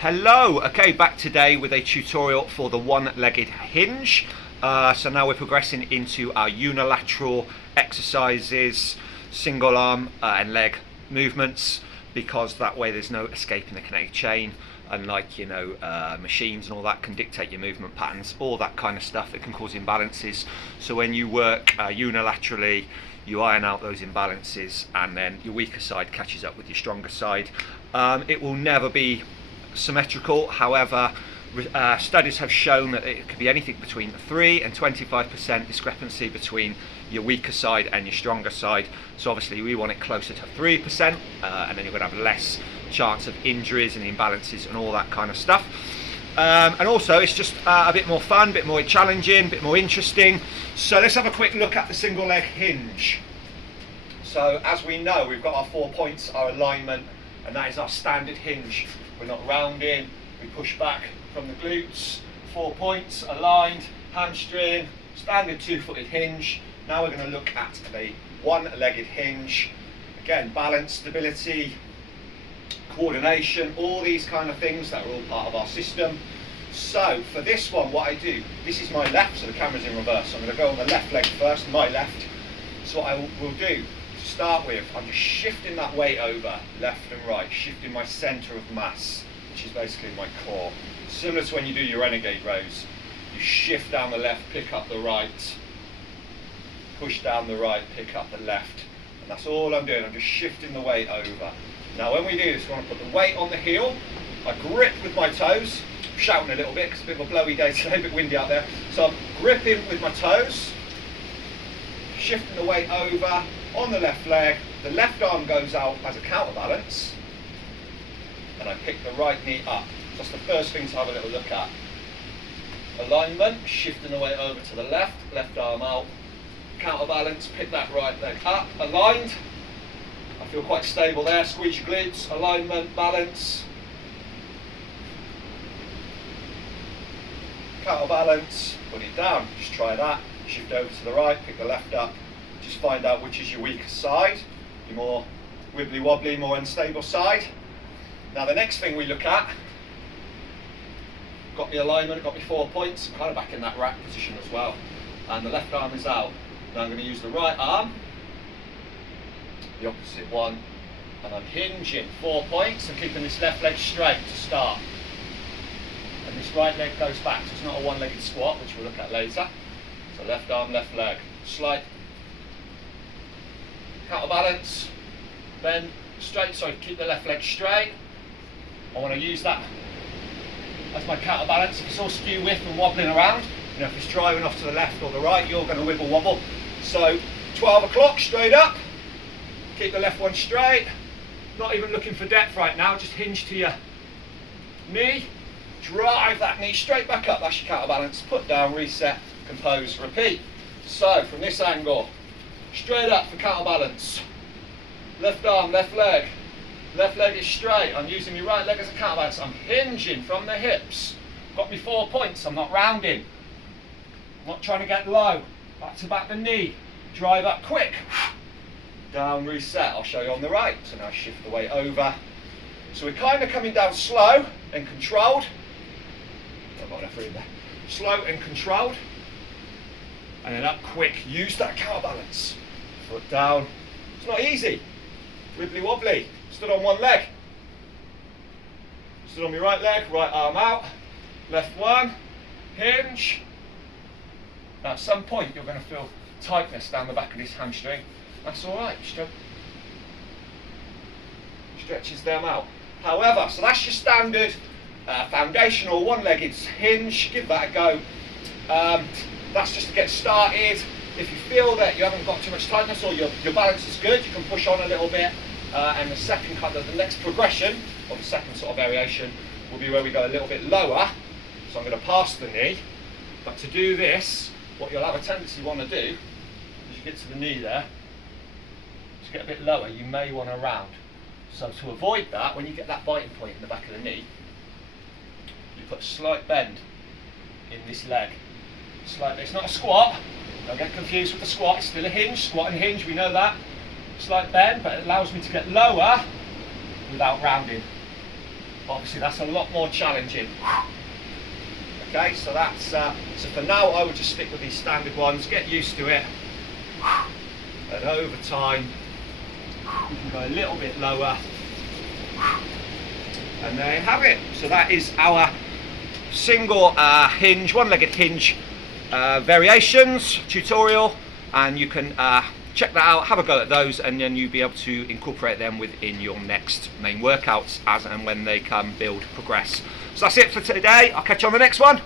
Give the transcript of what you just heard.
Hello, okay, back today with a tutorial for the one-legged hinge. So now we're progressing into our unilateral exercises, single arm and leg movements, because that way there's no escaping the kinetic chain. Unlike, machines and all that can dictate your movement patterns, all that kind of stuff. It can cause imbalances. So when you work unilaterally, you iron out those imbalances, and then your weaker side catches up with your stronger side. It will never be symmetrical. However, studies have shown that it could be anything between 3 and 25% discrepancy between your weaker side and your stronger side. So obviously we want it closer to 3%, and then you're going to have less chance of injuries and imbalances and all that kind of stuff. And also it's just a bit more fun, a bit more challenging, a bit more interesting. So let's have a quick look at the single leg hinge. So as we know, we've got our 4 points, our alignment, and that is our standard hinge. We're not rounding, we push back from the glutes, 4 points, aligned, hamstring, standard 2-footed hinge. Now we're going to look at the one-legged hinge. Again, balance, stability, coordination, all these kind of things that are all part of our system. So for this one, what I do, this is my left, so the camera's in reverse. So I'm going to go on the left leg first, my left. So what I will do to start with, I'm just shifting that weight over left and right, shifting my centre of mass, which is basically my core. Similar to when you do your renegade rows, you shift down the left, pick up the right, push down the right, pick up the left, and that's all I'm doing. I'm just shifting the weight over. Now when we do this, we want to put the weight on the heel. I grip with my toes. I'm shouting a little bit because it's a bit of a blowy day today, a bit windy out there. So I'm gripping with my toes, shifting the weight over on the left leg. The left arm goes out as a counterbalance, and I pick the right knee up. So that's the first thing to have a little look at. Alignment, shifting the weight over to the left, left arm out, counterbalance, pick that right leg up, aligned. I feel quite stable there, squeeze your glutes, alignment, balance, counterbalance, put it down, just try that, shift over to the right, pick the left up, just find out which is your weaker side, your more wibbly wobbly, more unstable side. Now the next thing we look at, got the alignment, got my 4 points, I'm kind of back in that rack position as well, and the left arm is out. Now I'm going to use the right arm, the opposite one, and I'm hinging 4 points and keeping this left leg straight to start. And this right leg goes back, so it's not a one-legged squat, which we'll look at later. So left arm, left leg, slight counterbalance, bend straight, so keep the left leg straight. I want to use that as my counterbalance. If it's all skew width and wobbling around, if it's driving off to the left or the right, you're going to wibble wobble. So 12 o'clock, straight up. Keep the left one straight. Not even looking for depth right now, just hinge to your knee. Drive that knee straight back up, that's your counterbalance. Put down, reset, compose, repeat. So from this angle, straight up for counterbalance. Left arm, left leg. Left leg is straight. I'm using my right leg as a counterbalance. I'm hinging from the hips. Got me 4 points, I'm not rounding. I'm not trying to get low. Back to back the knee. Drive up quick. Down, reset. I'll show you on the right. So now shift the weight over. So we're kind of coming down slow and controlled. I've got enough room there. Slow and controlled. And then up quick. Use that counterbalance. Foot down. It's not easy. Wibbly wobbly. Stood on one leg. Stood on my right leg. Right arm out. Left one. Hinge. Now at some point you're going to feel tightness down the back of this hamstring. That's alright, stretches them out. However, so that's your standard foundational one-legged hinge. Give that a go. That's just to get started. If you feel that you haven't got too much tightness or your balance is good, you can push on a little bit. And the second kind of the next progression, or the second sort of variation, will be where we go a little bit lower. So I'm going to pass the knee. But to do this, what you'll have a tendency want to do, as you get to the knee there, to get a bit lower, you may want to round. So to avoid that, when you get that biting point in the back of the knee, you put a slight bend in this leg. Slightly. It's not a squat. Don't get confused with the squat. It's still a hinge. Squat and hinge, we know that. Slight bend, but it allows me to get lower without rounding. Obviously that's a lot more challenging. Okay, so that's so for now I would just stick with these standard ones, get used to it, and over time you can go a little bit lower, and there you have it. So that is our single hinge, one-legged hinge variations tutorial, and you can check that out, have a go at those, and then you'll be able to incorporate them within your next main workouts as and when they come, build, progress. So that's it for today. I'll catch you on the next one.